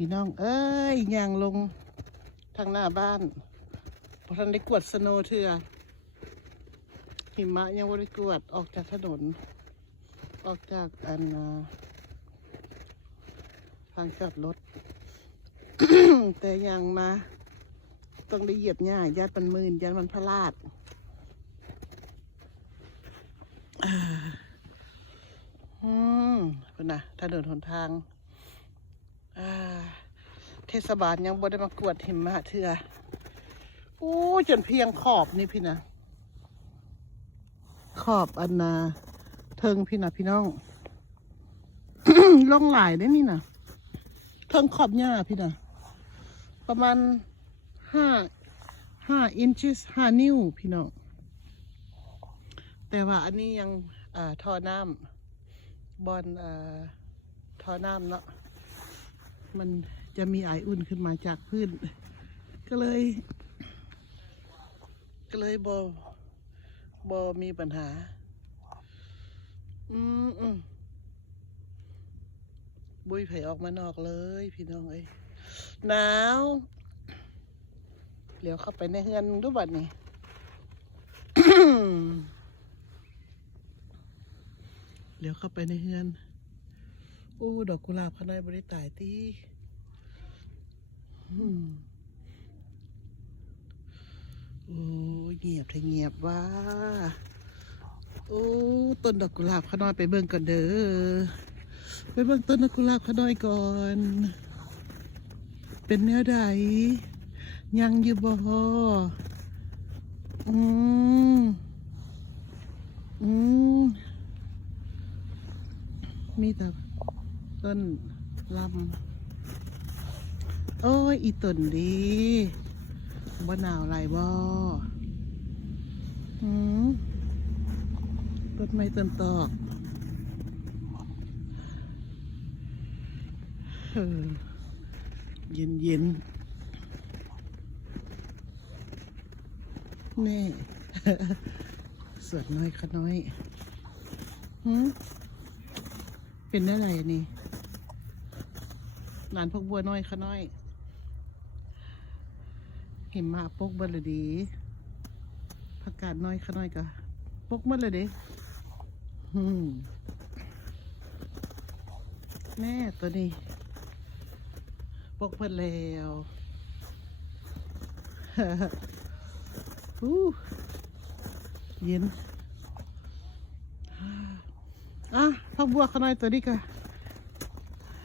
พี่น้องเอ้ยย่างลงทางหน้าบ้านพอท่านได้กวดสโนว์เถื่อหิมะยังไม่ได้กวดออกจากถนนออกจากทางจอดรถ แต่ยังมาต้องได้เหยียบหญ้าญาติมันมืนญาติมันพลาดคุณนะถนนหนทางเทศบาลยังบ่ได้มากวดหิมะเถื่อโอ้จนเพียงขอบนี่พี่นะขอบเทิงพี่นะพี่น้อง ล่องหลายได้นี่นะเทิงขอบหญ้าพี่นะประมาณห้าอินชิส5 นิ้วพี่น้องแต่ว่าอันนี้ยังท่อน้ำบอนท่อน้ำเนาะมันจะมีไออุ่นขึ้นมาจากพื้นก็เลยบมีปัญหาบุยไผออกมานอกเลยพี่น้องเอ้ยหนาวเดี๋ยวเข้าไปในเฮือนดูบัดนี้ เดี๋ยวเข้าไปในเฮือนโอ้ดอกกุหลาบข้างในบริตายตีโอ้เงียบเงียบว่าโอ้ต้นดอกกุหลาบข้างนอกไปเบิ่งก่อนเด้อไปเบิ่งต้นดอกกุหลาบข้างนอกก่อนเป็นแนวใดยังอยู่บ่มีแต่ต้นลำโอ้ยอีต้นดีบ่หนาวไรบ่ต้นไม้ต้นตอกเย็นแม่สวดน้อยขน้อยเป็นอะไรนี่หลานพวกบัวน้อยขน้อยหิมะปกเบิ้ลเลยดีผักกาดน้อยขน้อยกะปกเบิ้ลเลยดิแม่ตัวนี้ปกเบิ้ลแล้วเย็นพักบัวขน้อยตัวนี้กะ